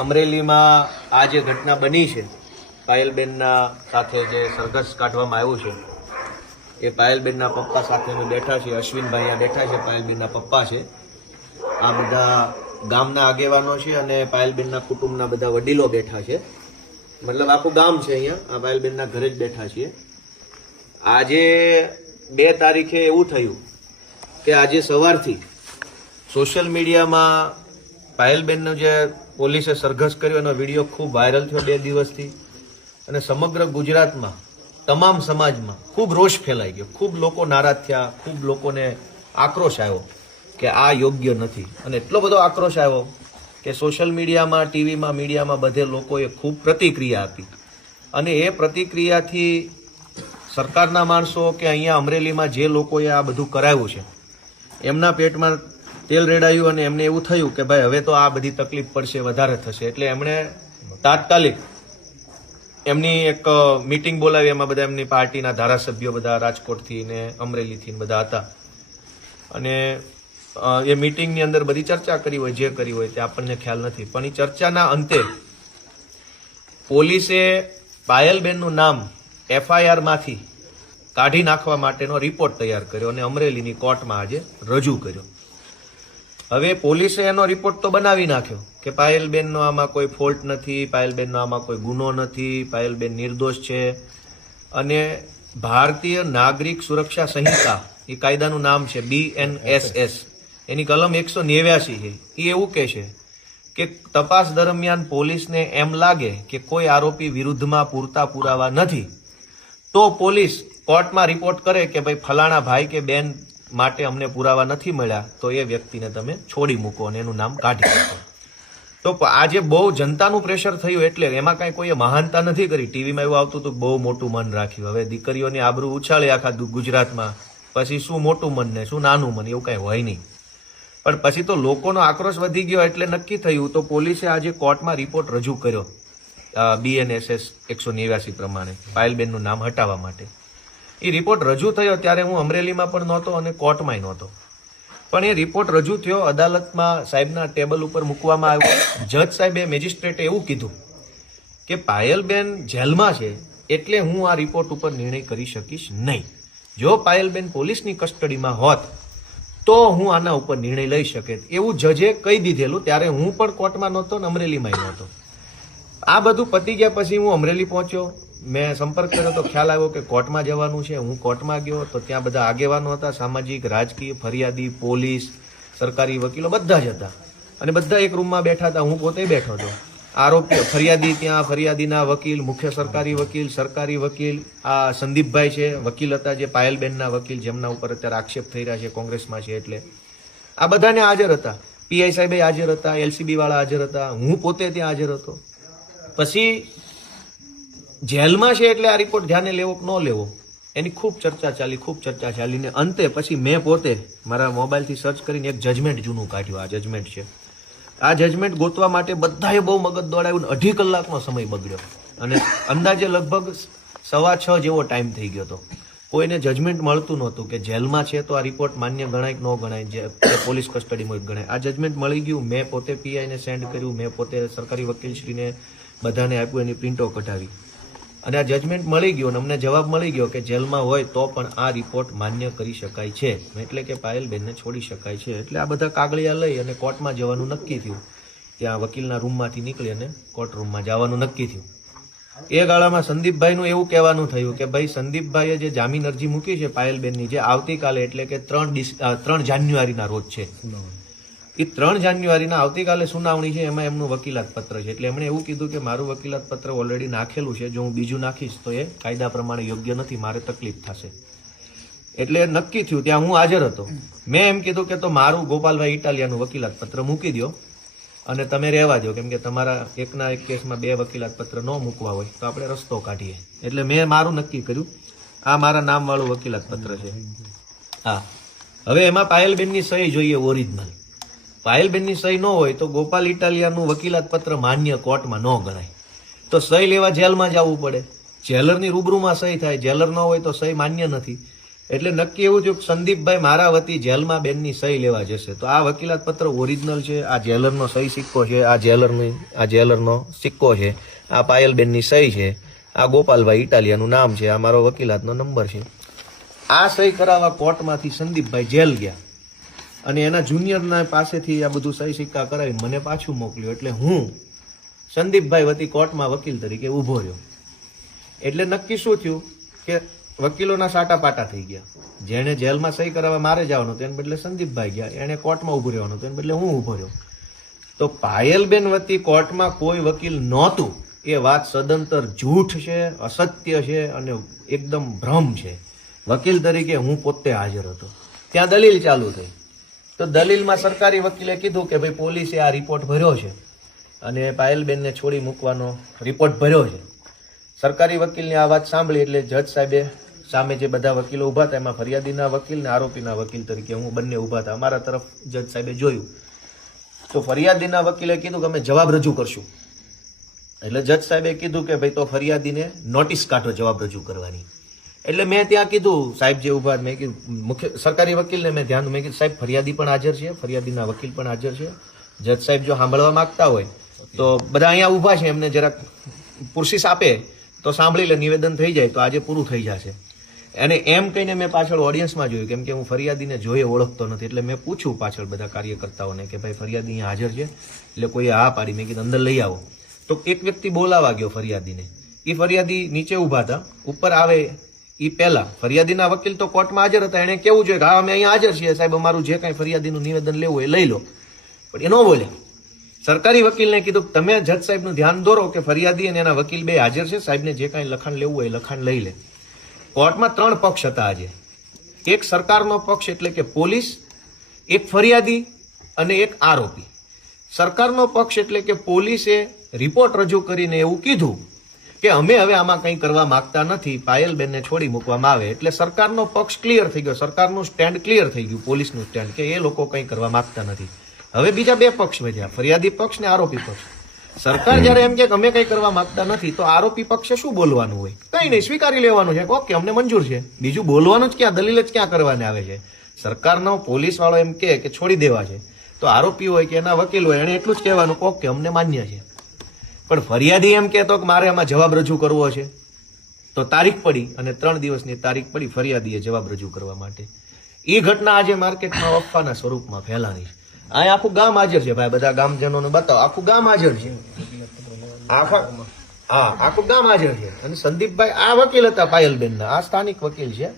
અમરેલીમાં આ જે ઘટના બની છે, પાયલબેનના સાથે જે સરઘસ કાઢવામાં આવ્યું છે, એ પાયલબેનના પપ્પા સાથે અમે બેઠા છીએ. અશ્વિનભાઈ અહીંયા બેઠા છે, પાયલબેનના પપ્પા છે. આ બધા ગામના આગેવાનો છે અને પાયલબેનના કુટુંબના બધા વડીલો બેઠા છે. મતલબ આખું ગામ છે અહીંયા. આ પાયલબેનના ઘરે જ બેઠા છીએ. આજે 2 તારીખે એવું થયું કે આજે સવારથી સોશિયલ મીડિયામાં પાયલબેનનો જે પોલીસે સરઘસ કર્યો એનો વિડીયો ખૂબ વાયરલ થયો 2 દિવસથી, અને સમગ્ર ગુજરાતમાં તમામ સમાજમાં ખૂબ રોષ ફેલાઈ ગયો. ખૂબ લોકો નારાજ થયા, ખૂબ લોકોને આક્રોશ આવ્યો કે આ યોગ્ય નથી. અને એટલો બધો આક્રોશ આવ્યો કે સોશિયલ મીડિયામાં, ટીવીમાં, મીડિયામાં બધે લોકોએ ખૂબ પ્રતિક્રિયા આપી. અને એ પ્રતિક્રિયાથી સરકારના માણસો કે અહીંયા અમરેલીમાં જે લોકોએ આ બધું કરાવ્યું છે એમના પેટમાં તેલ રેડાયું અને એમને એવું થયું કે ભાઈ હવે તો આ બધી તકલીફ પડશે, વધારે થશે. એટલે એમણે તાત્કાલિક એમની એક મીટિંગ બોલાવી. એમાં બધા એમની પાર્ટીના ધારાસભ્યો બધા રાજકોટથી ને અમરેલીથી બધા હતા. અને એ મીટિંગની અંદર બધી ચર્ચા કરી હોય, જે કરી હોય તે આપણને ખ્યાલ નથી. પણ એ ચર્ચાના અંતે પોલીસે પાયલબેનનું નામ FIR માંથી કાઢી નાખવા માટેનો રિપોર્ટ તૈયાર કર્યો અને અમરેલીની કોર્ટમાં આજે રજૂ કર્યો. હવે પોલીસે એનો રિપોર્ટ તો બનાવી નાખ્યો કે પાયલબેનનો આમાં કોઈ ફોલ્ટ નથી, પાયલબેનનો આમાં કોઈ ગુનો નથી, પાયલબેન નિર્દોષ છે. અને ભારતીય નાગરિક સુરક્ષા સંહિતા, એ કાયદાનું નામ છે BNSS, એની કલમ 189 છે. એ એવું કહે છે કે તપાસ દરમિયાન પોલીસને એમ લાગે કે કોઈ આરોપી વિરુદ્ધમાં પૂરતા પુરાવા નથી તો પોલીસ કોર્ટમાં રિપોર્ટ કરે કે ભાઈ ફલાણા ભાઈ કે બેન માટે અમને પુરાવા નથી મળ્યા, તો એ વ્યક્તિને તમે છોડી મૂકો અને એનું નામ કાઢી નાખો. તો આજે બહુ જનતાનું પ્રેશર થયું એટલે એમાં કાંઈ કોઈએ મહાનતા નથી કરી. ટીવીમાં એવું આવતું હતું બહુ મોટું મન રાખ્યું. હવે દીકરીઓની આબરૂ ઉછાળે આખા ગુજરાતમાં, પછી શું મોટું મન ને શું નાનું મન, એવું કાંઈ હોય નહીં. પણ પછી તો લોકોનો આક્રોશ વધી ગયો એટલે નક્કી થયું. તો પોલીસે આજે કોર્ટમાં રિપોર્ટ રજૂ કર્યો BNSS 189 પ્રમાણે પાયલબેનનું નામ હટાવવા માટે. એ રિપોર્ટ રજૂ થયો ત્યારે હું અમરેલીમાં પણ નહોતો અને કોર્ટમાંય નહોતો. પણ એ રિપોર્ટ રજૂ થયો, અદાલતમાં સાહેબના ટેબલ ઉપર મૂકવામાં આવ્યો. જજ સાહેબે, મેજિસ્ટ્રેટે એવું કીધું કે પાયલબેન જેલમાં છે એટલે હું આ રિપોર્ટ ઉપર નિર્ણય કરી શકીશ નહીં. જો પાયલબેન પોલીસની કસ્ટડીમાં હોત તો હું આના ઉપર નિર્ણય લઈ શકે, એવું જજે કહી દીધેલું. ત્યારે હું પણ કોર્ટમાં નહોતો ને અમરેલીમાં નહોતો. આ બધું પતી ગયા પછી હું અમરેલી પહોંચ્યો. મેં સંપર્ક કર્યો તો ખ્યાલ આવ્યો કે કોર્ટમાં જવાનું છે. હું કોર્ટમાં ગયો તો ત્યાં બધા આગેવાનો હતા, સામાજિક, રાજકીય, ફરિયાદી, પોલીસ, સરકારી વકીલો બધા જ હતા. અને બધા એક રૂમમાં બેઠા હતા. હું પોતે બેઠો હતો. આરોપી ફરિયાદી ત્યાં, ફરિયાદીના વકીલ, મુખ્ય સરકારી વકીલ, આ સંદીપભાઈ છે વકીલ હતા, જે પાયલબેનના વકીલ, જેમના ઉપર અત્યારે આક્ષેપ થઈ રહ્યા છે કોંગ્રેસમાં છે એટલે આ બધાને હાજર હતા. PI સાહેબે હાજર હતા, LCB વાળા હાજર હતા, હું પોતે ત્યાં હાજર હતો. પછી જેલમાં છે એટલે આ રિપોર્ટ ધ્યાને લેવો કે ન લેવો એની ખૂબ ચર્ચા ચાલી ને અંતે પછી મેં પોતે મારા મોબાઈલથી સર્ચ કરીને એક જજમેન્ટ જૂનું કાઢ્યું. આ જજમેન્ટ છે. આ જજમેન્ટ ગોતવા માટે બધાએ બહુ મગજ દોડાવ્યું. 2.5 કલાકનો સમય બગડ્યો અને અંદાજે લગભગ 6:15 જેવો ટાઈમ થઈ ગયો હતો. કોઈને જજમેન્ટ મળતું નહોતું કે જેલમાં છે તો આ રિપોર્ટ માન્ય ગણાય કે ન ગણાય, જે પોલીસ કસ્ટડીમાં જ ગણાય. આ જજમેન્ટ મળી ગયું. મેં પોતે PI ને સેન્ડ કર્યું, મેં પોતે સરકારી વકીલશ્રીને બધાને આપ્યું, એની પ્રિન્ટો કઢાવી. અને આ જજમેન્ટ મળી ગયું અને અમને જવાબ મળી ગયો કે જેલમાં હોય તો પણ આ રિપોર્ટ માન્ય કરી શકાય છે, એટલે કે પાયલબેનને છોડી શકાય છે. એટલે આ બધા કાગળિયા લઈ અને કોર્ટમાં જવાનું નક્કી થયું. ત્યાં વકીલના રૂમમાંથી નીકળી અને કોર્ટ રૂમમાં જવાનું નક્કી થયું. એ ગાળામાં સંદીપભાઈનું એવું કહેવાનું થયું કે ભાઈ સંદીપભાઈએ જે જામીન અરજી મૂકી છે પાયલબેનની, જે આવતીકાલે એટલે કે 3 જાન્યુઆરીના રોજ છે, એ 3 જાન્યુઆરીના આવતીકાલે સુનાવણી છે. એમાં એમનું વકીલાત પત્ર છે. એટલે એમણે એવું કીધું કે મારું વકીલાત પત્ર ઓલરેડી નાખેલું છે, જો હું બીજું નાખીશ તો એ કાયદા પ્રમાણે યોગ્ય નથી, મારે તકલીફ થશે. એટલે નક્કી થયું. ત્યાં હું હાજર હતો. મેં એમ કીધું કે તો મારું ગોપાલભાઈ ઇટાલિયાનું વકીલાત પત્ર મૂકી દો અને તમે રહેવા દો, કેમ કે તમારા એકના એક કેસમાં 2 વકીલાત પત્ર ન મૂકવા હોય તો આપણે રસ્તો કાઢીએ. એટલે મેં મારું નક્કી કર્યું. આ મારા નામવાળું વકીલાત પત્ર છે. હા, હવે એમાં પાયલબેનની સહી જોઈએ ઓરિજિનલ. પાયલબેનની સહી ન હોય તો ગોપાલ ઇટાલિયાનું વકીલાત પત્ર માન્ય કોર્ટમાં ન ગણાય. તો સહી લેવા જેલમાં જવું પડે. જેલરની રૂબરૂમાં સહી થાય. જેલર ન હોય તો સહી માન્ય નથી. એટલે નક્કી એવું થયું કે સંદીપભાઈ મારા વતી જેલમાં બેનની સહી લેવા જશે. તો આ વકીલાત પત્ર ઓરિજિનલ છે, આ જેલરનો સહી સિક્કો છે, આ જેલરનો સિક્કો છે, આ પાયલબેનની સહી છે, આ ગોપાલભાઈ ઇટાલિયાનું નામ છે, આ મારો વકીલાતનો નંબર છે. આ સહી કરાવવા કોર્ટમાંથી સંદીપભાઈ જેલ ગયા અને એના જુનિયરના પાસેથી આ બધું સહી સિક્કા કરાવી મને પાછું મોકલ્યું. એટલે હું સંદીપભાઈ વતી કોર્ટમાં વકીલ તરીકે ઊભો રહ્યો. એટલે નક્કી શું થયું કે વકીલોના સાટા પાટા થઈ ગયા. જેણે જેલમાં સહી કરાવવા મારે જવાનું તેને બદલે સંદીપભાઈ ગયા, એને કોર્ટમાં ઊભું રહેવાનું તેને બદલે હું ઊભો રહ્યો. તો પાયલબેન વતી કોર્ટમાં કોઈ વકીલ નહોતું એ વાત સદંતર જૂઠ છે, અસત્ય છે અને એકદમ ભ્રમ છે. વકીલ તરીકે હું પોતે હાજર હતો. ત્યાં દલીલ ચાલુ થઈ. તો દલીલમાં સરકારી વકીલે કીધું કે ભાઈ પોલીસે આ રિપોર્ટ ભર્યો છે અને પાયલબેનને છોડી મૂકવાનો રિપોર્ટ ભર્યો છે. સરકારી વકીલની આ વાત સાંભળી એટલે જજ સાહેબે સામે જે બધા વકીલો ઉભા હતા એમાં ફરિયાદીના વકીલ ને આરોપીના વકીલ તરીકે હું બંને ઉભા હતા. અમારા તરફ જજ સાહેબે જોયું તો ફરિયાદીના વકીલે કીધું કે અમે જવાબ રજૂ કરશું. એટલે જજ સાહેબે કીધું કે ભાઈ તો ફરિયાદીને નોટિસ કાઢો જવાબ રજૂ કરવાની. એટલે મેં ત્યાં કીધું સાહેબ જે ઉભા મેં કીધું મુખ્ય સરકારી વકીલને મેં ધ્યાન મેં કીધું સાહેબ ફરિયાદી પણ હાજર છે, ફરિયાદીના વકીલ પણ હાજર છે. જજ સાહેબ જો સાંભળવા માંગતા હોય તો બધા અહીંયા ઉભા છે, એમને જરાક પુરસીસ આપે તો સાંભળી લે, નિવેદન થઈ જાય તો આજે પૂરું થઈ જશે. અને એમ કહીને મેં પાછળ ઓડિયન્સમાં જોયું કેમ કે હું ફરિયાદીને જોઈએ ઓળખતો નથી. એટલે મેં પૂછ્યું પાછળ બધા કાર્યકર્તાઓને કે ભાઈ ફરિયાદી અહીંયા હાજર છે? એટલે કોઈએ હા પાડી. મેં કીધું અંદર લઈ આવો. તો એક વ્યક્તિ બોલાવા ગયો ફરિયાદીને. એ ફરિયાદી નીચે ઉભા હતા, ઉપર આવે એ પહેલા ફરિયાદીના વકીલ તો કોર્ટમાં હાજર હતા. એને કેવું જોઈએ કે હા અમે અહીંયા હાજર છીએ સાહેબ, અમારું જે કાંઈ ફરિયાદીનું નિવેદન લેવું એ લઈ લો. પણ એ ન બોલ્યા. સરકારી વકીલને કીધું તમે જજ સાહેબનું ધ્યાન દોરો કે ફરિયાદી અને એના વકીલ બે હાજર છે, સાહેબને જે કાંઈ લખાણ લેવું હોય એ લખાણ લઈ લે. કોર્ટમાં 3 પક્ષ હતા આજે. એક સરકારનો પક્ષ એટલે કે પોલીસ, એક ફરિયાદી અને એક આરોપી. સરકારનો પક્ષ એટલે કે પોલીસે રિપોર્ટ રજૂ કરીને એવું કીધું કે અમે હવે આમાં કંઈ કરવા માંગતા નથી, પાયલબેનને છોડી મૂકવામાં આવે. એટલે સરકારનો પક્ષ ક્લિયર થઈ ગયો, સરકારનું સ્ટેન્ડ ક્લિયર થઈ ગયું, પોલીસનું સ્ટેન્ડ કે એ લોકો કંઈ કરવા માંગતા નથી. હવે બીજા 2 પક્ષ વધ્યા, ફરિયાદી પક્ષ ને આરોપી પક્ષ. સરકાર જયારે એમ કે અમે કંઈ કરવા માંગતા નથી તો આરોપી પક્ષે શું બોલવાનું હોય? કંઈ નહીં, સ્વીકારી લેવાનું છે, ઓકે અમને મંજૂર છે. બીજું બોલવાનું જ ક્યાં, દલીલ જ ક્યાં કરવાને આવે છે? સરકારનો પોલીસ વાળો એમ કે છોડી દેવા છે તો આરોપી હોય કે એના વકીલ હોય એને એટલું જ કહેવાનું ઓકે અમને માન્ય છે. પણ ફરિયાદી એમ કહેતો કે મારે આમાં જવાબ રજૂ કરવો છે તો તારીખ પડી અને 3 દિવસની તારીખ પડી ફરિયાદીએ જવાબ રજૂ કરવા માટે. એ ઘટના આજે માર્કેટમાં અફવાના સ્વરૂપમાં ફેલાની છે. અહીંયા આખું ગામ હાજર છે ભાઈ, બધા ગામજનોને બતાવો, આખું ગામ હાજર છે. આખું ગામ હાજર છે. અને સંદીપભાઈ આ વકીલ હતા પાયલબેનના, આ સ્થાનિક વકીલ છે.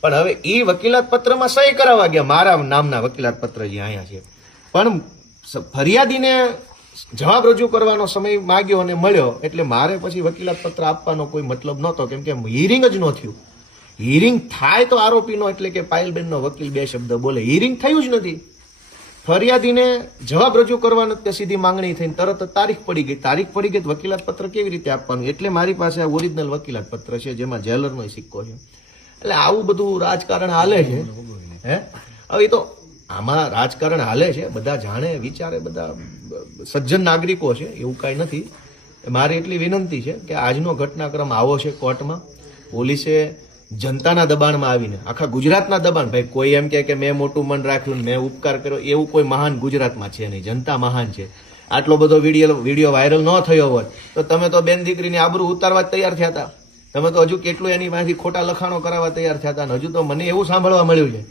પણ હવે એ વકીલાત પત્રમાં સહી કરાવવા ગયા, મારા નામના વકીલાત પત્ર જે અહીંયા છે. પણ ફરિયાદીને જવાબ રજૂ કરવાનો સમય માગ્યો અને મળ્યો એટલે મારે પછી વકીલાત પત્ર આપવાનો કોઈ મતલબ નહોતો, કેમ કે હિયરિંગ જ ન થયું. હિયરિંગ થાય તો આરોપીનો એટલે કે પાયલબેનનો વકીલ 2 શબ્દ બોલે, હિયરિંગ થયું જ નથી. ફરિયાદીને જવાબ રજૂ કરવાનો તે સીધી માંગણી થઈને તરત તારીખ પડી ગઈ. તારીખ પડી ગઈ વકીલાત પત્ર કેવી રીતે આપવાનું? એટલે મારી પાસે આ ઓરિજિનલ વકીલાત પત્ર છે જેમાં જેલરનો સિક્કો છે. એટલે આવું બધું રાજકારણ હાલે છે. હવે તો આમાં રાજકારણ હાલે છે, બધા જાણે વિચારે, બધા સજ્જન નાગરિકો છે, એવું કાંઈ નથી. મારી એટલી વિનંતી છે કે આજનો ઘટનાક્રમ આવો છે કોર્ટમાં. પોલીસે જનતાના દબાણમાં આવીને, આખા ગુજરાતના દબાણ, ભાઈ કોઈ એમ કે મેં મોટું મન રાખ્યું મેં ઉપકાર કર્યો એવું કોઈ મહાન ગુજરાતમાં છે નહીં. જનતા મહાન છે. આટલો બધો વિડીયો વાયરલ ન થયો હોત તો તમે તો બેન દીકરીની આબરૂ ઉતારવા જ તૈયાર થયા હતા. તમે તો હજુ કેટલું એની પાસેથી ખોટા લખાણો કરાવવા તૈયાર થયા હતા. અને હજુ તો મને એવું સાંભળવા મળ્યું છે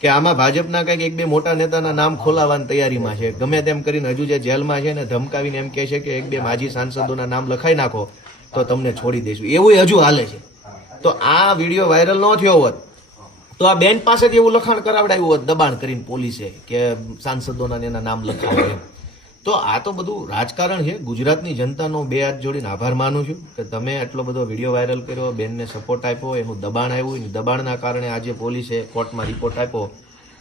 કે આમાં ભાજપના કંઈક 1-2 મોટા નેતાના નામ ખોલાવવાની તૈયારીમાં છે. ગમે તેમ કરીને હજુ જે જેલમાં છે ને ધમકાવીને એમ કહે છે કે 1-2 માજી સાંસદોના નામ લખાઈ નાખો તો તમને છોડી દઈશું, એવું હજુ હાલે છે. તો આ વિડીયો વાયરલ ન થયો હોત તો આ બેન પાસેથી એવું લખાણ કરાવડાવ્યું હોત દબાણ કરીને પોલીસે કે સાંસદોના એના નામ લખાવો એમ. તો આ તો બધું રાજકારણ છે. ગુજરાતની જનતાનો 2 હાથ જોડીને આભાર માનું છું કે તમે આટલો બધો વિડીયો વાયરલ કર્યો, બેનને સપોર્ટ આપ્યો, એનું દબાણ આવ્યું. એનું દબાણના કારણે આજે પોલીસે કોર્ટમાં રિપોર્ટ આપ્યો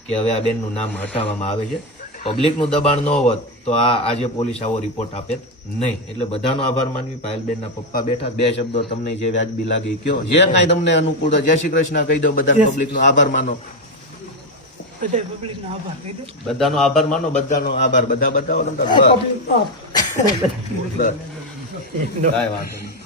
કે હવે આ બેનનું નામ હટાવવામાં આવે છે. પબ્લિકનું દબાણ ન હોત તો આજે પોલીસ આવો રિપોર્ટ આપે નહીં. એટલે બધાનો આભાર માનવી. પાયલબેનના પપ્પા બેઠા, 2 શબ્દો તમને જે વ્યાજબી લાગે કયો, જે કાંઈ તમને અનુકૂળ જય શ્રી કૃષ્ણ કહી દો. બધા પબ્લિકનો આભાર માનો, બધાનો આભાર માનો, બધાનો આભાર. બધા બતાવો કાંઈ વાંધો નહીં.